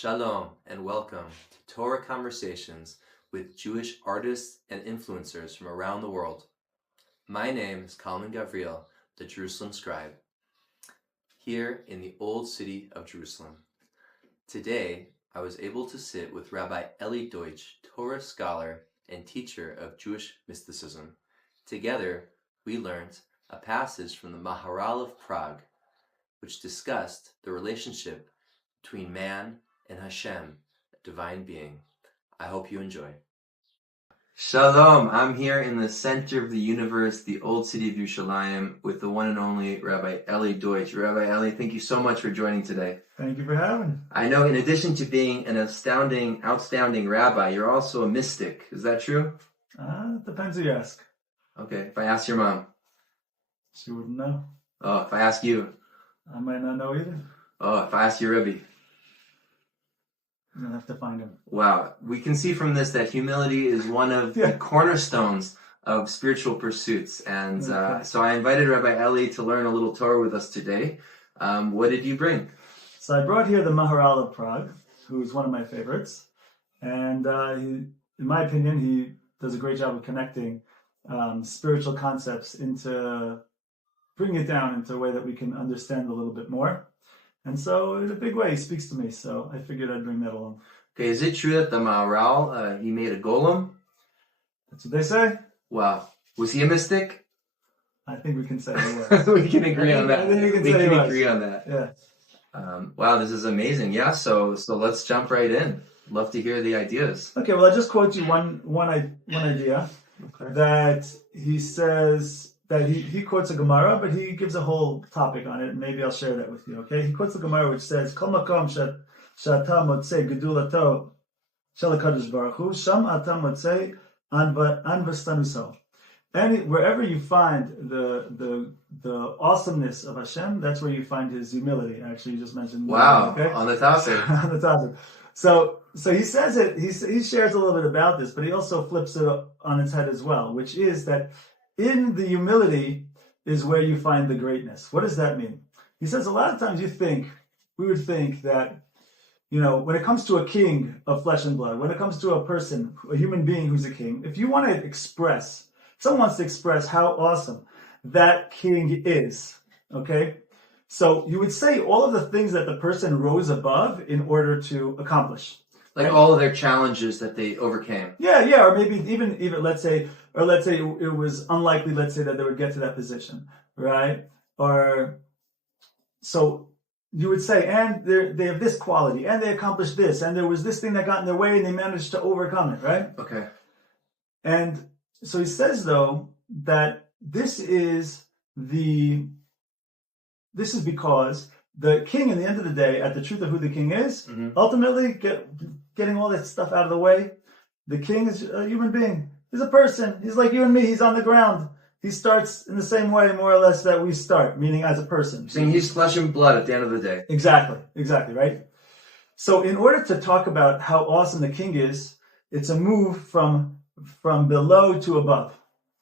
Shalom and welcome to Torah Conversations with Jewish artists and influencers from around the world. My name is Gabriel, the Jerusalem Scribe, here in the old city of Jerusalem. Today, I was able to sit with Rabbi Eli Deutsch, Torah scholar and teacher of Jewish mysticism. Together, we learned a passage from the Maharal of Prague, which discussed the relationship between man and Hashem, a divine being. I hope you enjoy. Shalom, I'm here in the center of the universe, the old city of Yerushalayim, with the one and only Rabbi Eli Deutsch. Rabbi Eli, thank you so much for joining today. Thank you for having me. I know in addition to being an outstanding rabbi, you're also a mystic. Is that true? Depends who you ask. Okay, if I ask your mom? She wouldn't know. Oh, if I ask you? I might not know either. Oh, if I ask your Rebbe? You'll have to find him. Wow. We can see from this that humility is one of the cornerstones of spiritual pursuits. And so I invited Rabbi Eli to learn a little Torah with us today. What did you bring? So I brought here the Maharal of Prague, who's one of my favorites. And in my opinion, he does a great job of connecting spiritual concepts into bringing it down into a way that we can understand a little bit more. And so, in a big way, he speaks to me, so I figured I'd bring that along. Okay, is it true that the Maharal, he made a golem? That's what they say. Wow. Was he a mystic? I think we can say he was. We can agree on that. I think we can agree on that. Yeah. Wow, this is amazing. Yeah, so let's jump right in. Love to hear the ideas. Okay, well, I'll just quote you one idea that he says... that he quotes a Gemara, but he gives a whole topic on it, and maybe I'll share that with you, okay? He quotes the Gemara which says, Kol makom she'ata motzei gedulato shel HaKadosh Baruch Hu, sham ata motzei anvastamiso. Wherever you find the awesomeness of Hashem, that's where you find his humility. Actually, you just mentioned. Wow, okay? On the topic. On the topic. So he says it, he shares a little bit about this, but he also flips it on its head as well, which is that in the humility is where you find the greatness. What does that mean? He says a lot of times we would think that, when it comes to a king of flesh and blood, when it comes to a person, a human being who's a king, if you want to someone wants to express how awesome that king is, okay? So you would say all of the things that the person rose above in order to accomplish. Like all of their challenges that they overcame. Yeah, or maybe even let's say it was unlikely, let's say, that they would get to that position, right? Or so you would say, and they have this quality, and they accomplished this, and there was this thing that got in their way, and they managed to overcome it, right? Okay. And so he says though that this is because the king, in the end of the day, at the truth of who the king is, ultimately getting all that stuff out of the way, the king is a human being. He's a person. He's like you and me. He's on the ground. He starts in the same way, more or less, that we start, meaning as a person. Saying he's flesh and blood at the end of the day. Exactly, right? So in order to talk about how awesome the king is, it's a move from below to above,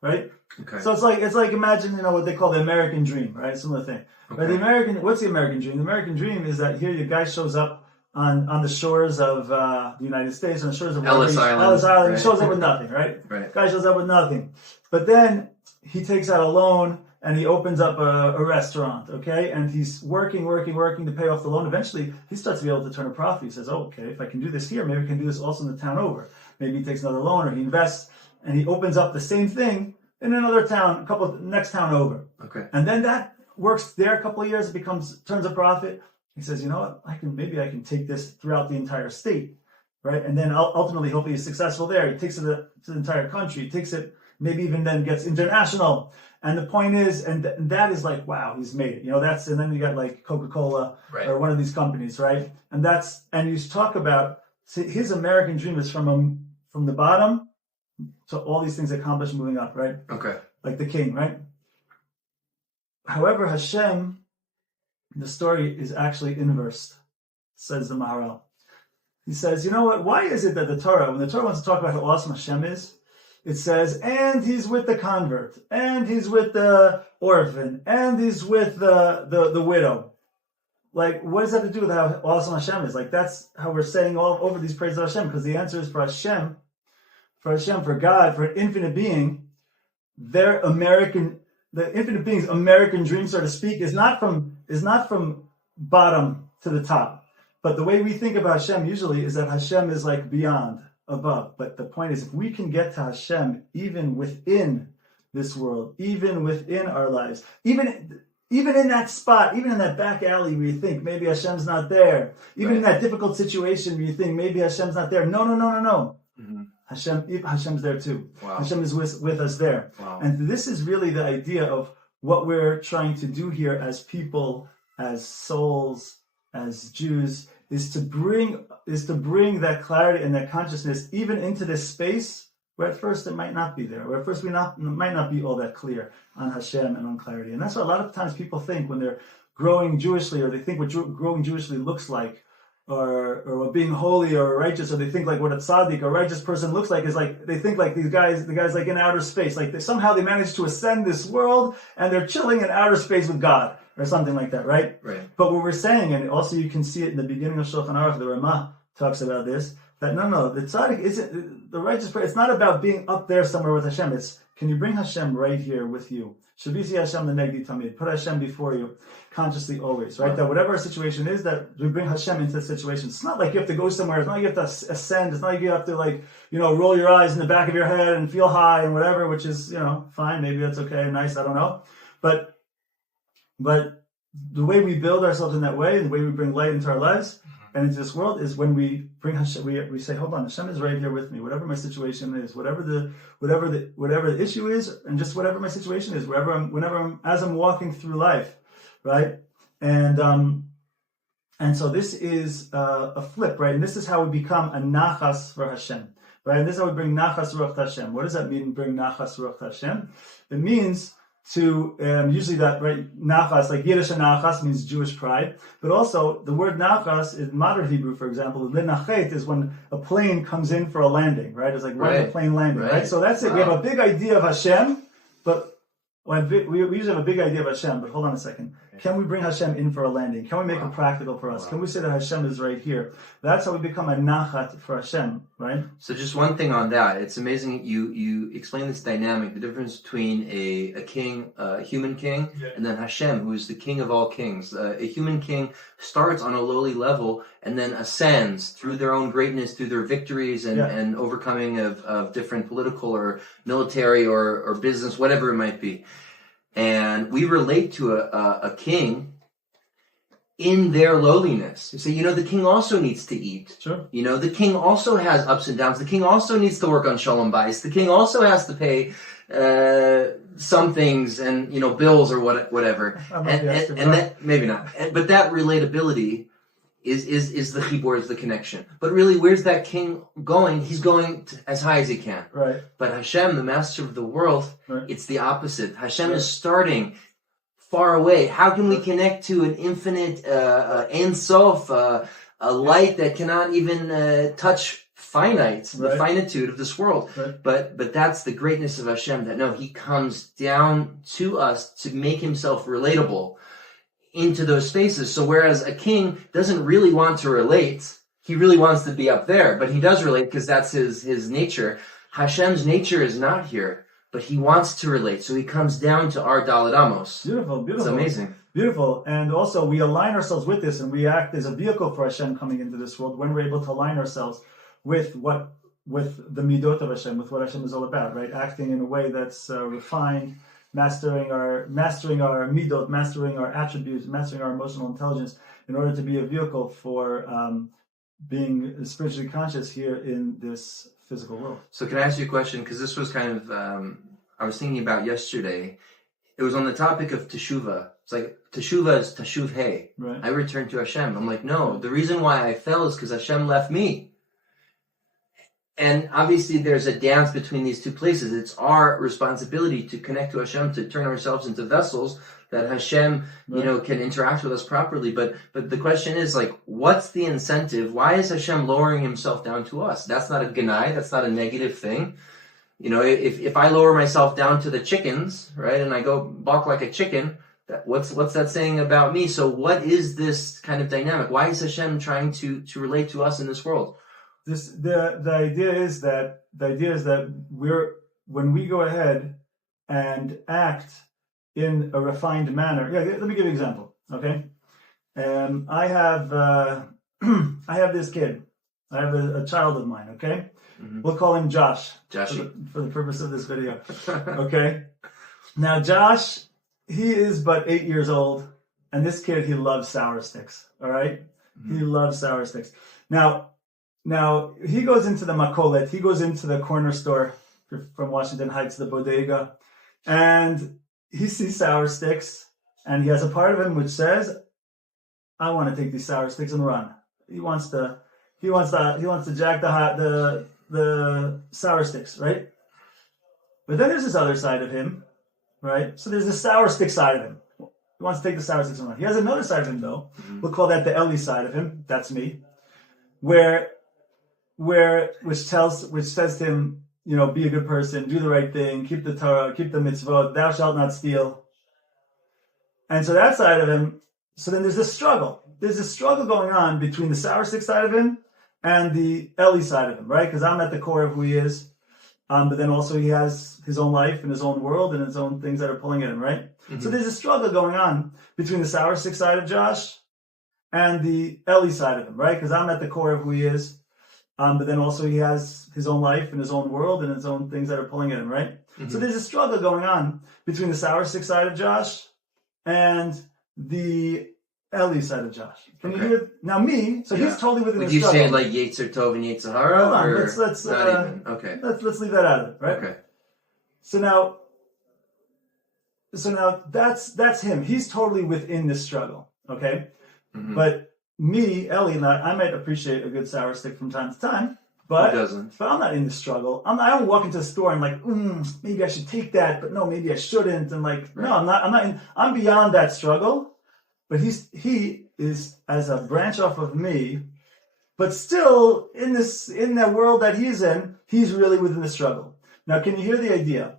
right? Okay. So it's like imagine, what they call the American dream, right? Similar thing. Okay. But what's the American dream? The American dream is that here the guy shows up on the shores of the United States, on the shores of Ellis Island. Right. He shows up with nothing, right? Right. Guy shows up with nothing. But then he takes out a loan and he opens up a restaurant, okay? And he's working to pay off the loan. Eventually, he starts to be able to turn a profit. He says, okay, if I can do this here, maybe I can do this also in the town over. Maybe he takes another loan, or he invests and he opens up the same thing in another town, next town over. Okay. And then that works there a couple of years, it turns a profit. He says, you know what, maybe I can take this throughout the entire state, right? And then ultimately, hopefully he's successful there. He takes it to the entire country, takes it, maybe even then gets international. And the point is, and that is like, wow, he's made it. And then you got like Coca-Cola, right, or one of these companies, right? And you talk about, his American dream is from the bottom to all these things accomplished moving up, right? Okay. Like the king, right? However, Hashem, the story is actually inverse, says the Maharal. He says, you know what? Why is it that when the Torah wants to talk about how awesome Hashem is, it says, and he's with the convert, and he's with the orphan, and he's with the widow. like, what does that have to do with how awesome Hashem is? Like, that's how we're saying all over these praises of Hashem, because the answer is for Hashem, for God, for an infinite being, the infinite being's American dream, so to speak, is not from bottom to the top. But the way we think about Hashem usually is that Hashem is like beyond, above. But the point is, if we can get to Hashem even within this world, even within our lives, even in that spot, even in that back alley where you think maybe Hashem's not there, even in that difficult situation where you think maybe Hashem's not there. No. Mm-hmm. Hashem's there too. Wow. Hashem is with us there. Wow. And this is really the idea of what we're trying to do here as people, as souls, as Jews, is to bring that clarity and that consciousness even into this space where at first it might not be there, where at first we might not be all that clear on Hashem and on clarity. And that's what a lot of times people think when they're growing Jewishly, or they think what growing Jewishly looks like, or what being holy or righteous, or they think like what a tzaddik or righteous person looks like is like, they think like the guys like in outer space, like somehow they manage to ascend this world and they're chilling in outer space with God, or something like that, right? Right. But what we're saying, and also you can see it in the beginning of Shulchan Aruch, the Ramah talks about this, that no, the tzaddik isn't, the righteous person, it's not about being up there somewhere with Hashem, it's, can you bring Hashem right here with you? Shavisi Hashem l'negdi tamid. Put Hashem before you, consciously always, right? That whatever our situation is, that we bring Hashem into the situation. It's not like you have to go somewhere. It's not like you have to ascend. It's not like you have to roll your eyes in the back of your head and feel high and whatever, which is, fine. Maybe that's okay, nice, I don't know. But the way we build ourselves in that way, the way we bring light into our lives and into this world, is when we bring Hashem, we say, hold on, Hashem is right here with me, whatever my situation is, whatever the issue is, and just whatever my situation is, as I'm walking through life, right? And so this is a flip, right? And this is how we become a nachas for Hashem, right? And this is how we bring nachas ruach to Hashem. What does that mean, bring nachas ruach to Hashem? It means to, usually that, right, nachas, like Yiddish nachas means Jewish pride, but also the word nachas in modern Hebrew, for example, linachet is when a plane comes in for a landing, right? It's like, when's the plane landing, right? So that's it. We have a big idea of Hashem, but we usually have a big idea of Hashem, but hold on a second. Can we bring Hashem in for a landing? Can we make it practical for us? Can we say that Hashem is right here? That's how we become a nachat for Hashem, right? So just one thing on that. It's amazing you explain this dynamic, the difference between a king, a human king, and then Hashem, who is the king of all kings. A human king starts on a lowly level and then ascends through their own greatness, through their victories and overcoming of different political or military or business, whatever it might be. And we relate to a king in their lowliness. You say, the king also needs to eat. Sure. The king also has ups and downs. The king also needs to work on shalom bayis. The king also has to pay some things and bills or whatever. And that maybe not. But that relatability is the chibur, is the connection. But really, where's that king going? He's going as high as he can. Right. But Hashem, the master of the world, it's the opposite. Hashem is starting far away. How can we connect to an infinite Ein Sof, a light that cannot even touch the finitude of this world? But that's the greatness of Hashem, that no, he comes down to us to make himself relatable into those spaces. So whereas a king doesn't really want to relate, he really wants to be up there, but he does relate because that's his nature. Hashem's nature is not here, but he wants to relate. So he comes down to our Daled Amos. Beautiful. It's amazing. Beautiful. And also we align ourselves with this, and we act as a vehicle for Hashem coming into this world when we're able to align ourselves with the midot of Hashem, with what Hashem is all about, right? Acting in a way that's refined, mastering our midot, mastering our attributes, mastering our emotional intelligence, in order to be a vehicle for being spiritually conscious here in this physical world. So can I ask you a question? Because this was kind of, I was thinking about yesterday. It was on the topic of teshuvah. It's like, teshuvah is teshuv hey. Right. I return to Hashem. I'm like, no, the reason why I fell is because Hashem left me. And obviously there's a dance between these two places. It's our responsibility to connect to Hashem, to turn ourselves into vessels that Hashem, can interact with us properly. But the question is, like, what's the incentive? Why is Hashem lowering himself down to us? That's not a genai. That's not a negative thing. If I lower myself down to the chickens, right, and I go balk like a chicken, What's that saying about me? So what is this kind of dynamic? Why is Hashem trying to relate to us in this world? The idea is that when we go ahead and act in a refined manner. Yeah, let me give you an example. Okay, I have I have this kid. I have a child of mine. Okay, we'll call him Josh. Joshy. For the purpose of this video. Okay. Now Josh, he is but 8 years old, and this kid, he loves sour sticks. All right, he loves sour sticks. Now he goes into the makolet. He goes into the corner store from Washington Heights, the bodega, and he sees sour sticks, and he has a part of him which says, "I want to take these sour sticks and run." He wants to jack the sour sticks, right? But then there's this other side of him, right? So there's the sour stick side of him. He wants to take the sour sticks and run. He has another side of him, though. We'll call that the Eli side of him. That's me, which says to him, be a good person, do the right thing, keep the Torah, keep the mitzvot, thou shalt not steal. And so that side of him, so then there's this struggle. There's a struggle going on between the sour stick side of him and the Eli side of him, right? Because I'm at the core of who he is. But then also he has his own life and his own world and his own things that are pulling at him, right? So there's a struggle going on between the sour stick side of Josh and the Eli side of him, right? Because I'm at the core of who he is. But then also he has his own life and his own world and his own things that are pulling at him, right? So there's a struggle going on between the sour stick side of Josh and the Eli side of Josh. Can you hear? Now me, so he's totally within the struggle. Would you say like Yetzer Tov and Yetzer Hara? Hold on, let's leave that out of it, right? Okay. So now that's him. He's totally within this struggle, okay? But me, Eli, I might appreciate a good sour stick from time to time, but I'm not in the struggle. I don't walk into the store and like, maybe I should take that, but no, maybe I shouldn't. And like, no, I'm not. I'm beyond that struggle. But he is as a branch off of me, but still in the world that he's in, he's really within the struggle. Now, can you hear the idea?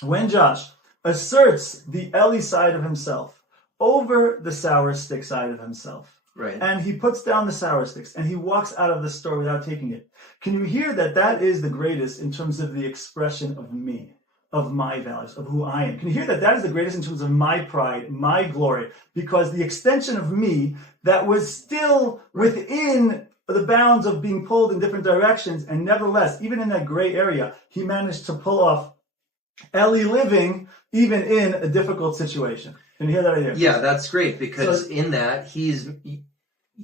When Josh asserts the Eli side of himself over the sour stick side of himself, right? And he puts down the sour sticks and he walks out of the store without taking it. Can you hear that is the greatest in terms of the expression of me? Of my values, of who I am. Can you hear that is the greatest in terms of my pride, my glory? Because the extension of me that was still within the bounds of being pulled in different directions, and nevertheless, even in that gray area, he managed to pull off Eli living even in a difficult situation. Can you hear that idea? Yeah, that's great, because in that,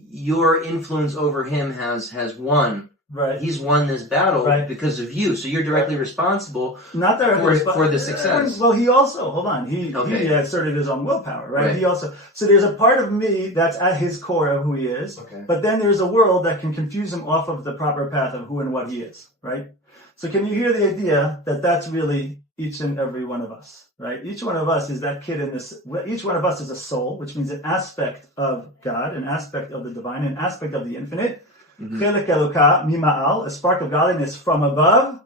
your influence over him has won. Right. He's won this battle because of you. So you're directly responsible for the success. Well, he also, hold on, he asserted his own willpower, right? He also, so there's a part of me that's at his core of who he is, but then there's a world that can confuse him off of the proper path of who and what he is, right? So can you hear the idea that that's really each and every one of us, right? Each one of us is that kid in this, each one of us is a soul, which means an aspect of God, an aspect of the divine, an aspect of the infinite. Chelek Eloka mima'al, a spark of godliness from above,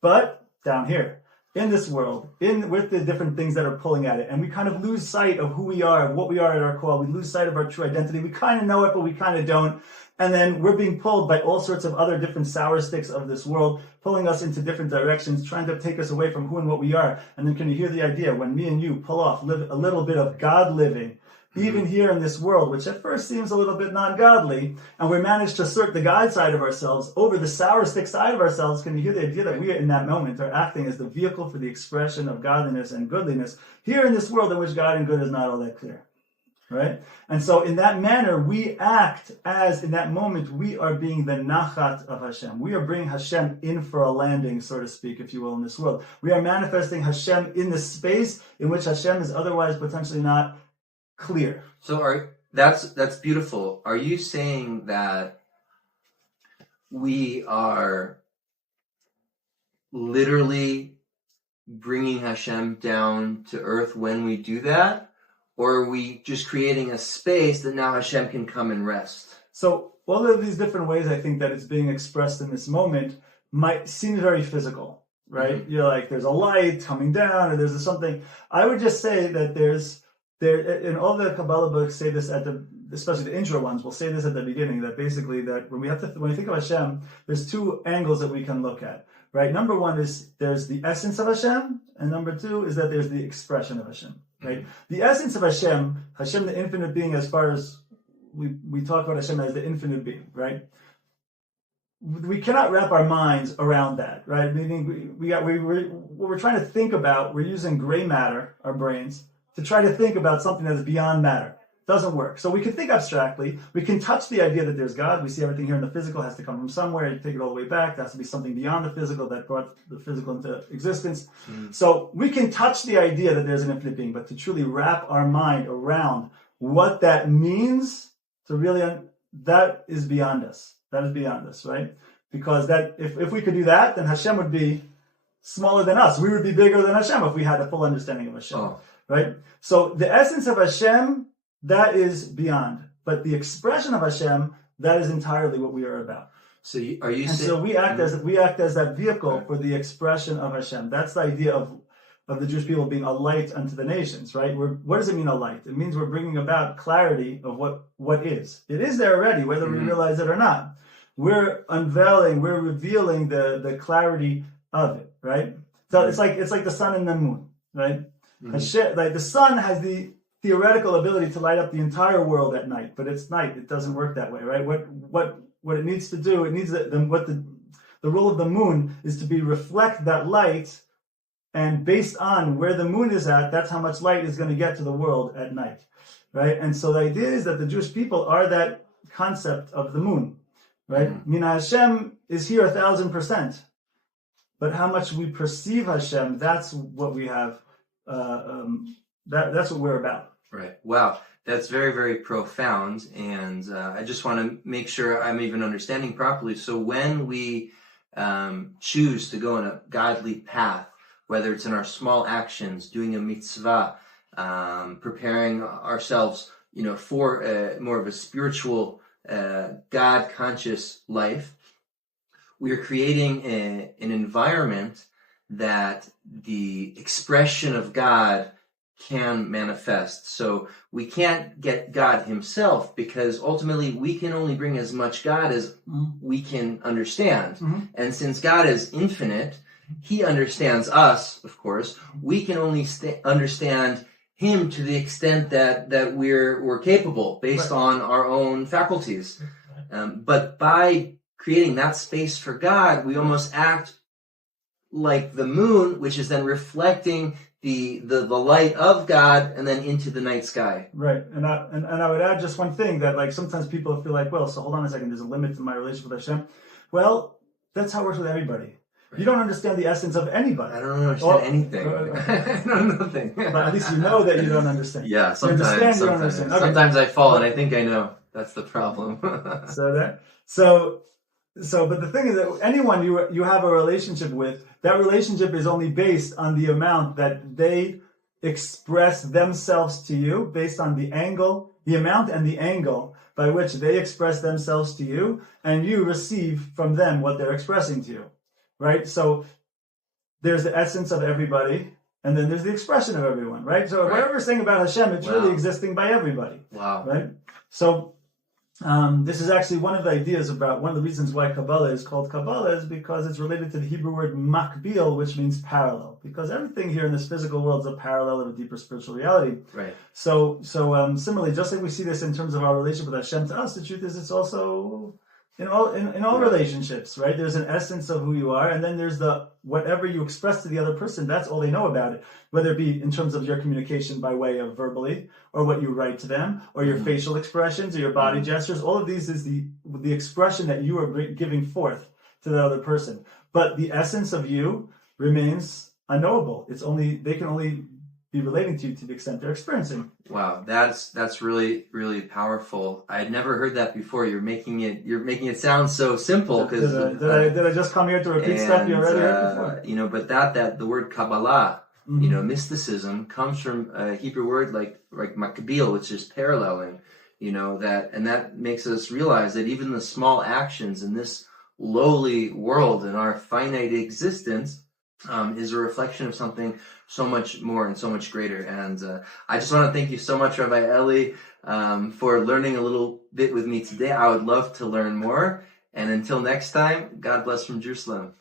but down here in this world, with the different things that are pulling at it, and we kind of lose sight of who we are, what we are at our core. We lose sight of our true identity. We kind of know it, but we kind of don't. And then we're being pulled by all sorts of other different sour sticks of this world, pulling us into different directions, trying to take us away from who and what we are. And then can you hear the idea when me and you pull off, live a little bit of God living, even here in this world, which at first seems a little bit non-godly, and we manage to assert the God side of ourselves over the sour stick side of ourselves. Can you hear the idea that we, in that moment, are acting as the vehicle for the expression of godliness and goodliness here in this world in which God and good is not all that clear, right? And so in that manner, we act as, in that moment, we are being the nachat of Hashem. We are bringing Hashem in for a landing, so to speak, if you will, in this world. We are manifesting Hashem in the space in which Hashem is otherwise potentially not clear. So that's beautiful. Are you saying that we are literally bringing Hashem down to earth when we do that? Or are we just creating a space that now Hashem can come and rest? So all of these different ways I think that it's being expressed in this moment might seem very physical, right? You're like, there's a light coming down, or there's something. I would just say that in all the Kabbalah books say this especially the intro ones, will say this at the beginning, that basically that when we think of Hashem, there's two angles that we can look at, right? Number one is there's the essence of Hashem, and number two is that there's the expression of Hashem, right? The essence of Hashem, the infinite being, as far as we talk about Hashem as the infinite being, right? We cannot wrap our minds around that, right? Meaning what we're trying to think about, we're using gray matter, our brains, to try to think about something that is beyond matter. Doesn't work. So we can think abstractly. We can touch the idea that there's God. We see everything here in the physical has to come from somewhere. You take it all the way back. There has to be something beyond the physical that brought the physical into existence. So we can touch the idea that there's an infinite being, but to truly wrap our mind around what that means, that is beyond us. That is beyond us, right? Because that if we could do that, then Hashem would be smaller than us. We would be bigger than Hashem if we had a full understanding of Hashem, right? So the essence of Hashem, that is beyond. But the expression of Hashem, that is entirely what we are about. So are you saying? So we act as that vehicle for the expression of Hashem. That's the idea of the Jewish people being a light unto the nations, right? What does it mean, a light? It means we're bringing about clarity of what is. It is there already, whether we realize it or not. We're revealing the clarity of it, right? So it's like the sun and the moon, right? Like the sun has the theoretical ability to light up the entire world at night, but it's night. It doesn't work that way, right? What it needs to do, the role of the moon is to reflect that light, and based on where the moon is at, that's how much light is going to get to the world at night, right? And so the idea is that the Jewish people are that concept of the moon, right? Mina Hashem is here 1,000%, but how much we perceive Hashem, that's what we have. That's what we're about. Right. Wow. That's very, very profound. And I just want to make sure I'm even understanding properly. So when we choose to go in a godly path, whether it's in our small actions, doing a mitzvah, preparing ourselves, for more of a spiritual, God-conscious life, we are creating an environment that the expression of God can manifest. So we can't get God himself, because ultimately we can only bring as much God as we can understand. And since God is infinite, he understands us, of course. We can only understand him to the extent that we're capable based on our own faculties. But by creating that space for God, we almost act like the moon, which is then reflecting the light of God and then into the night sky. Right. And I would add just one thing, that like sometimes people feel like, well, so hold on a second, there's a limit to my relationship with Hashem. Well, that's how it works with everybody. Right. You don't understand the essence of anybody. I don't understand anything. I don't know nothing. But at least you know that you don't understand. Yeah, sometimes. You don't understand. Okay. Sometimes I fall and I think I know. That's the problem. But the thing is that anyone you have a relationship with, that relationship is only based on the amount that they express themselves to you, based on the amount and the angle by which they express themselves to you, and you receive from them what they're expressing to you, right? So there's the essence of everybody, and then there's the expression of everyone, right? So whatever we're saying about Hashem, it's really existing by everybody. Wow. Right? So this is actually one of the ideas about one of the reasons why Kabbalah is called Kabbalah, is because it's related to the Hebrew word makbil, which means parallel. Because everything here in this physical world is a parallel of a deeper spiritual reality. Right. So similarly, just like we see this in terms of our relationship with Hashem to us, the truth is it's also in all relationships, right? There's an essence of who you are, and then there's the whatever you express to the other person, that's all they know about it. Whether it be in terms of your communication by way of verbally, or what you write to them, or your facial expressions, or your body gestures, all of these is the expression that you are giving forth to the other person. But the essence of you remains unknowable. They can only be relating to you to the extent they're experiencing. Wow, that's really, really powerful. I had never heard that before. You're making it sound so simple. Did I just come here to repeat stuff you already heard before? But that the word Kabbalah, mysticism, comes from a Hebrew word like makbil, which is paralleling. That makes us realize that even the small actions in this lowly world, in our finite existence, is a reflection of something so much more and so much greater. And I just want to thank you so much, Rabbi Eli, for learning a little bit with me today. I would love to learn more. And until next time, God bless from Jerusalem.